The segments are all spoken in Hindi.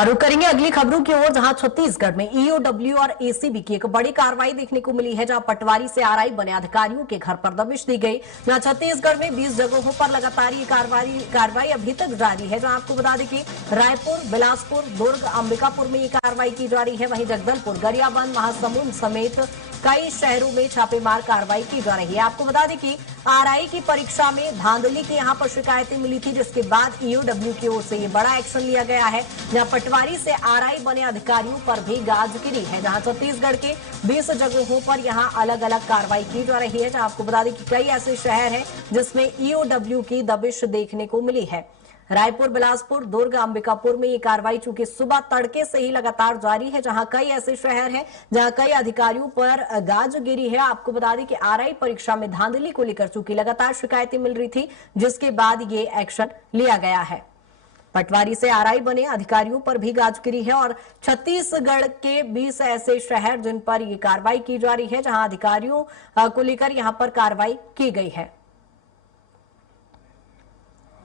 और रुक करेंगे अगली खबरों की ओर, जहां छत्तीसगढ़ में ईओडब्ल्यू और एसीबी की एक बड़ी कार्रवाई देखने को मिली है, जहां पटवारी से आरआई बने अधिकारियों के घर पर दबिश दी गई। जहां छत्तीसगढ़ में 20 जगहों पर लगातार ये कार्रवाई अभी तक जारी है। जहां आपको बता दें कि रायपुर, बिलासपुर, दुर्ग, अंबिकापुर में ये कार्रवाई की जा रही है। वहीं जगदलपुर, गरियाबंद, महासमुंद समेत कई शहरों में छापेमार कार्रवाई की जा रही है। आपको बता दें कि आरआई की परीक्षा में धांधली की यहां पर शिकायतें मिली थी, जिसके बाद ईओडब्ल्यू की ओर से ये बड़ा एक्शन लिया गया है। जहां पटवारी से आरआई बने अधिकारियों पर भी गाज गिरी है। जहां छत्तीसगढ़ के 20 जगहों पर यहां अलग अलग कार्रवाई की जा रही है। जहां आपको बता दें कि कई ऐसे शहर हैं जिसमें ईओडब्ल्यू की दबिश देखने को मिली है। रायपुर, बिलासपुर, दुर्ग, अंबिकापुर में ये कार्रवाई चूंकि सुबह तड़के से ही लगातार जारी है। जहां कई ऐसे शहर हैं जहां कई अधिकारियों पर गाज गिरी है। आपको बता दें कि आरआई परीक्षा में धांधली को लेकर चूंकि लगातार शिकायतें मिल रही थी, जिसके बाद ये एक्शन लिया गया है। पटवारी से आरआई बने अधिकारियों पर भी गाज गिरी है। और छत्तीसगढ़ के 20 ऐसे शहर जिन पर यह कार्रवाई की जा रही है, जहां अधिकारियों को लेकर यहां पर कार्रवाई की गई है।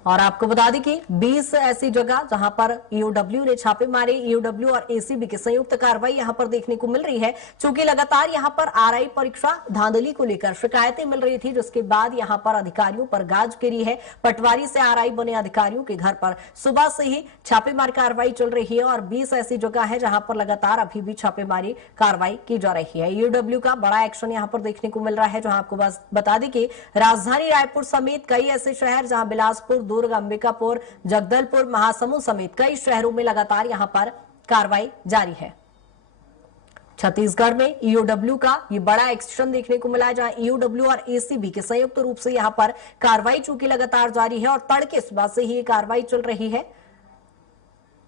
और आपको बता दें कि 20 ऐसी जगह जहां पर ईओडब्ल्यू ने छापे मारे, ईओडब्ल्यू और एसीबी की संयुक्त कार्रवाई यहां पर देखने को मिल रही है। चूंकि लगातार यहां पर आरआई परीक्षा धांधली को लेकर शिकायतें मिल रही थी, जिसके बाद यहां पर अधिकारियों पर गाज गिरी है। पटवारी से आरआई बने अधिकारियों के घर पर सुबह से ही छापेमार कार्रवाई चल रही है। और 20 ऐसी जगह है जहां पर लगातार अभी भी छापेमारी कार्रवाई की जा रही है। ईओडब्ल्यू का बड़ा एक्शन यहां पर देखने को मिल रहा है। जहां आपको बता दें कि राजधानी रायपुर समेत कई ऐसे शहर, जहां बिलासपुर, दुर्ग, अंबिकापुर, जगदलपुर, महासमुंद समेत कई शहरों में लगातार यहां पर कार्रवाई जारी है। छत्तीसगढ़ में ईओडब्ल्यू का ये बड़ा एक्शन देखने को मिला है, जहां ईओडब्ल्यू और एसीबी के संयुक्त रूप से यहां पर कार्रवाई चूंकि लगातार जारी है। और तड़के सुबह से ही ये कार्रवाई चल रही है,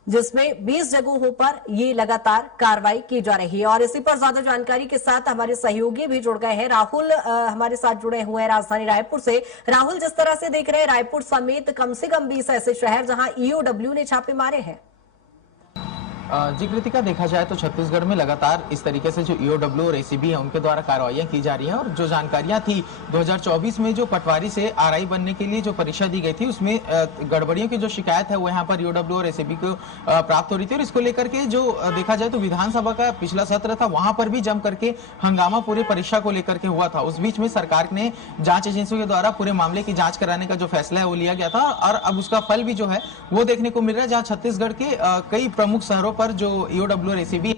जिसमें 20 जगहों पर ये लगातार कार्रवाई की जा रही है। और इसी पर ज्यादा जानकारी के साथ हमारे सहयोगी भी जुड़ गए हैं। राहुल हमारे साथ जुड़े हुए हैं राजधानी रायपुर से। राहुल, जिस तरह से देख रहे हैं, रायपुर समेत कम से कम 20 ऐसे शहर जहां ईओडब्ल्यू ने छापे मारे हैं। जी कृतिका, देखा जाए तो छत्तीसगढ़ में लगातार इस तरीके से जो ईओडब्ल्यू और एसीबी है उनके द्वारा कार्रवाइयां की जा रही हैं। और जो जानकारियां थी 2024 में जो पटवारी से आरआई बनने के लिए जो परीक्षा दी गई थी, उसमें गड़बड़ियों की जो शिकायत है वो यहाँ पर ईओडब्ल्यू और एसीबी को प्राप्त हो रही थी। और इसको लेकर के जो देखा जाए तो विधानसभा का पिछला सत्र था, वहां पर भी जम करके हंगामा पूरे परीक्षा को लेकर के हुआ था। उस बीच में सरकार ने जांच एजेंसियों के द्वारा पूरे मामले की जांच कराने का जो फैसला है वो लिया गया था। और अब उसका फल भी जो है वो देखने को मिल रहा है, जहां छत्तीसगढ़ के कई प्रमुख शहरों पर जो ईओडब्ल्यू और एसीबी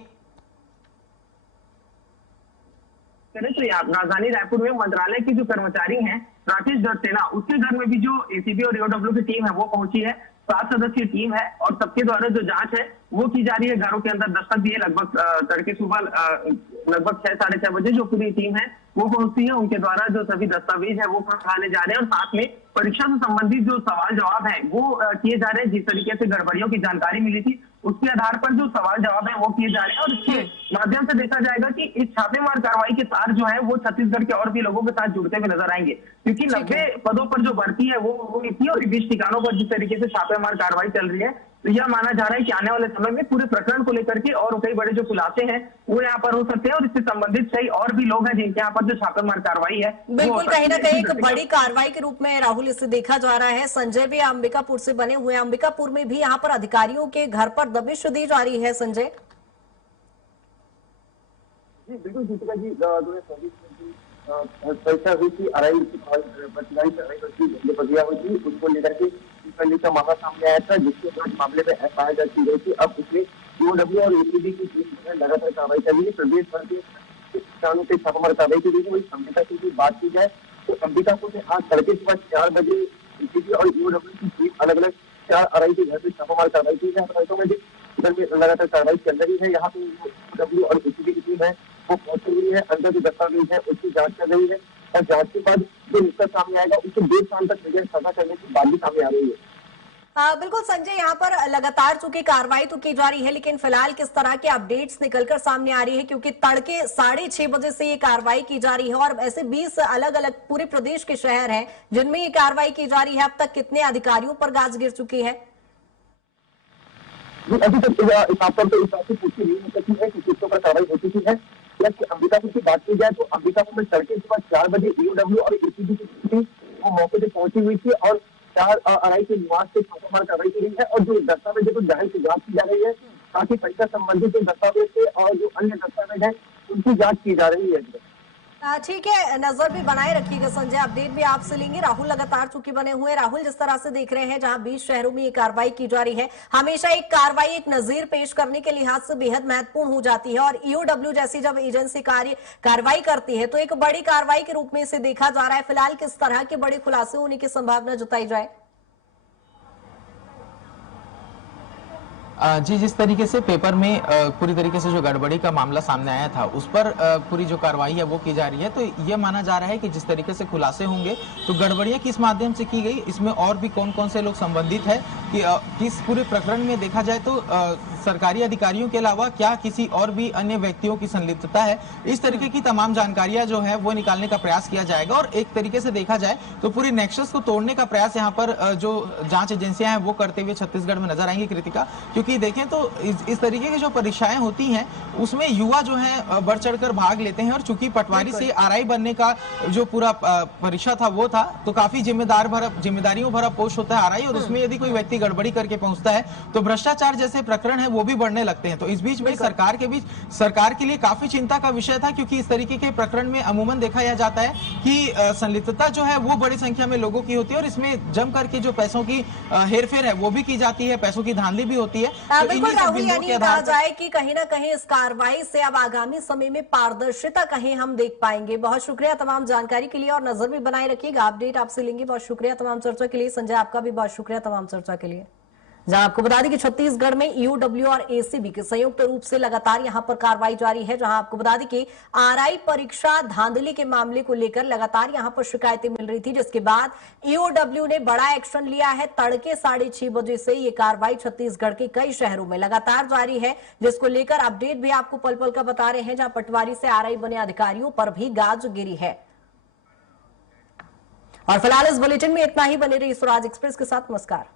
तो राजधानी रायपुर में मंत्रालय के जो कर्मचारी हैं, राकेश सेना, उसके घर में भी जो एसीबी और ईओडब्ल्यू की टीम है वो पहुंची है। 7 सदस्यीय टीम है और सबके द्वारा जो जांच है वो की जा रही है। घरों के अंदर दस्तक दिए लगभग तड़के सुबह लगभग 6 साढ़े 6 बजे जो पूरी टीम है वो पहुंचती है। उनके द्वारा जो सभी दस्तावेज है वो खंगाले जा रहे हैं और साथ में परीक्षा से संबंधित जो सवाल जवाब है वो किए जा रहे हैं। जिस तरीके से गड़बड़ियों की जानकारी मिली थी उसके आधार पर जो सवाल जवाब है वो किए जा रहे हैं। और इसके माध्यम से देखा जाएगा कि इस छापेमार कार्रवाई के तार जो है वो छत्तीसगढ़ के और भी लोगों के साथ जुड़ते हुए नजर आएंगे, क्योंकि 90 पदों पर जो भर्ती है वो हुई थी। और 20 ठिकानों पर जिस तरीके से छापेमार कार्रवाई चल रही है, तो यह माना जा रहा है कि आने वाले समय में पूरे प्रकरण को लेकर के और कई बड़े जो खुलासे हैं वो यहाँ पर हो सकते हैं। और इससे संबंधित कई और भी लोग हैं जिनके यहाँ पर जो छापेमार कार्रवाई है बिल्कुल कहीं ना कहीं एक बड़ी कार्रवाई के रूप में राहुल इसे देखा जा रहा है। संजय भी अंबिकापुर से बने हुए हैं, अंबिकापुर में भी यहाँ पर अधिकारियों के घर पर दबिश दी जा रही है। संजय जी बिल्कुल दीपिका जी, परीक्षा हुई थी, आरआई प्रक्रिया हुई थी, उसको लेकर के का मामला सामने आया था, जिसके बाद मामले में एफआईआर दर्ज की गई थी। अब उसमें ईओडब्ल्यू और एसीबी की टीम लगातार कार्रवाई कर रही है। प्रदेश भर के किसानों के छापेमार कार्रवाई की गई है। वही अंबिकापुर की बात की जाए तो अंबिकापुर में आज तड़के सुबह 4 बजे एसीबी और ईओडब्ल्यू की टीम अलग अलग 4 आरआई के घर पे छापेमार कार्रवाई की है। लगातार कार्रवाई चल रही है। यहाँ पे ईओडब्ल्यू और एसीबी की टीम है वो पहुंच रही है, अंदर जो दस्तावेज है उसकी जांच कर रही है। और जांच के बाद जो निष्कर्ष सामने आएगा उसको 1.5 साल तक सजा करने की बात भी सामने आ रही है। बिल्कुल संजय, यहाँ पर लगातार चूंकि कार्रवाई तो की जा रही है, लेकिन फिलहाल किस तरह के अपडेट्स निकलकर सामने आ रही है, क्योंकि तड़के 6:30 बजे से ये कार्रवाई की जा रही है और ऐसे 20 अलग अलग पूरे प्रदेश के शहर हैं जिनमें ये कार्रवाई की जा रही है। अब तक कितने अधिकारियों पर गाज गिर चुकी है? अभी तक इस बात से पुष्टि नहीं हो सकी है कि किसों पर कार्रवाई हो चुकी है। जबकि अंबिकापुर की बात की जाए तो अंबिकापुर में तड़के सुबह 4 बजे ईओडब्ल्यू और एसीबी की टीम वो मौके पर पहुंची हुई थी और 4 आरआई के निवास से छापेमार कार्रवाई की गई है। और जो दस्तावेजों को गहन से जांच की जा रही है साथ ही पैसा संबंधित जो दस्तावेज थे और जो अन्य दस्तावेज है उनकी जांच की जा रही है। ठीक है, नजर भी बनाए रखिएगा संजय, अपडेट भी आपसे लेंगे। राहुल लगातार चूंकि बने हुए, राहुल जिस तरह से देख रहे हैं जहां 20 शहरों में ये कार्रवाई की जा रही है, हमेशा एक कार्रवाई एक नजीर पेश करने के लिहाज से बेहद महत्वपूर्ण हो जाती है और ईओडब्ल्यू जैसी जब एजेंसी कार्रवाई करती है तो एक बड़ी कार्रवाई के रूप में इसे देखा जा रहा है। फिलहाल किस तरह के बड़े खुलासे होने की संभावना जताई जाए? जी, जिस तरीके से पेपर में पूरी तरीके से जो गड़बड़ी का मामला सामने आया था उस पर पूरी जो कार्रवाई है वो की जा रही है, तो ये माना जा रहा है कि जिस तरीके से खुलासे होंगे तो गड़बड़ियां किस माध्यम से की गई, इसमें और भी कौन कौन से लोग संबंधित है कि इस पूरे प्रकरण में देखा जाए तो सरकारी अधिकारियों के अलावा क्या किसी और भी अन्य व्यक्तियों की संलिप्तता है, इस तरीके की तमाम जानकारियां जो है वो निकालने का प्रयास किया जाएगा। और एक तरीके से देखा जाए तो पूरी नेक्सस को तोड़ने का प्रयास यहाँ पर जो जांच एजेंसियां हैं वो करते हुए छत्तीसगढ़ में नजर आएंगी कृतिका, क्योंकि देखें तो इस तरीके की जो परीक्षाएं होती हैं उसमें युवा जो है बढ़ चढ़कर भाग लेते हैं और चूंकि पटवारी से आरआई बनने का जो पूरा परीक्षा था वो था तो काफी जिम्मेदारियों भरा पोस्ट होता है आरआई, और उसमें यदि कोई व्यक्ति गड़बड़ी करके पहुंचता है तो भ्रष्टाचार जैसे प्रकरण है वो भी बढ़ने लगते हैं। तो इस बीच में सरकार के लिए काफी चिंता का विषय था, क्योंकि इस तरीके के प्रकरण में अमूमन देखा यह जाता है कि संलिप्तता जो है वो बड़ी संख्या में लोगों की होती है और इसमें जम करके जो पैसों की हेरफेर है वो भी की जाती है, पैसों की धांधली भी होती है। बिल्कुल राहुल, यानी कहा जाए कि कहीं ना कहीं इस कार्रवाई से अब आगामी समय में पारदर्शिता कहीं हम देख पाएंगे। बहुत शुक्रिया तमाम जानकारी के लिए और नजर भी बनाए रखिएगा, अपडेट आपसे लेंगे। बहुत शुक्रिया तमाम चर्चा के लिए। संजय, आपका भी बहुत शुक्रिया तमाम चर्चा के लिए। जहां आपको बता दें कि छत्तीसगढ़ में ईओडब्ल्यू और एसीबी के संयुक्त रूप से लगातार यहां पर कार्रवाई जारी है, जहां आपको बता दें कि आरआई परीक्षा धांधली के मामले को लेकर लगातार यहां पर शिकायतें मिल रही थी, जिसके बाद ईओडब्ल्यू ने बड़ा एक्शन लिया है। तड़के 6:30 बजे से ये कार्रवाई छत्तीसगढ़ के कई शहरों में लगातार जारी है, जिसको लेकर अपडेट भी आपको पल पल का बता रहे हैं, जहां पटवारी से आरआई बने अधिकारियों पर भी गाज गिरी है। और फिलहाल इस बुलेटिन में इतना ही। बने रहिए स्वराज एक्सप्रेस के साथ। नमस्कार।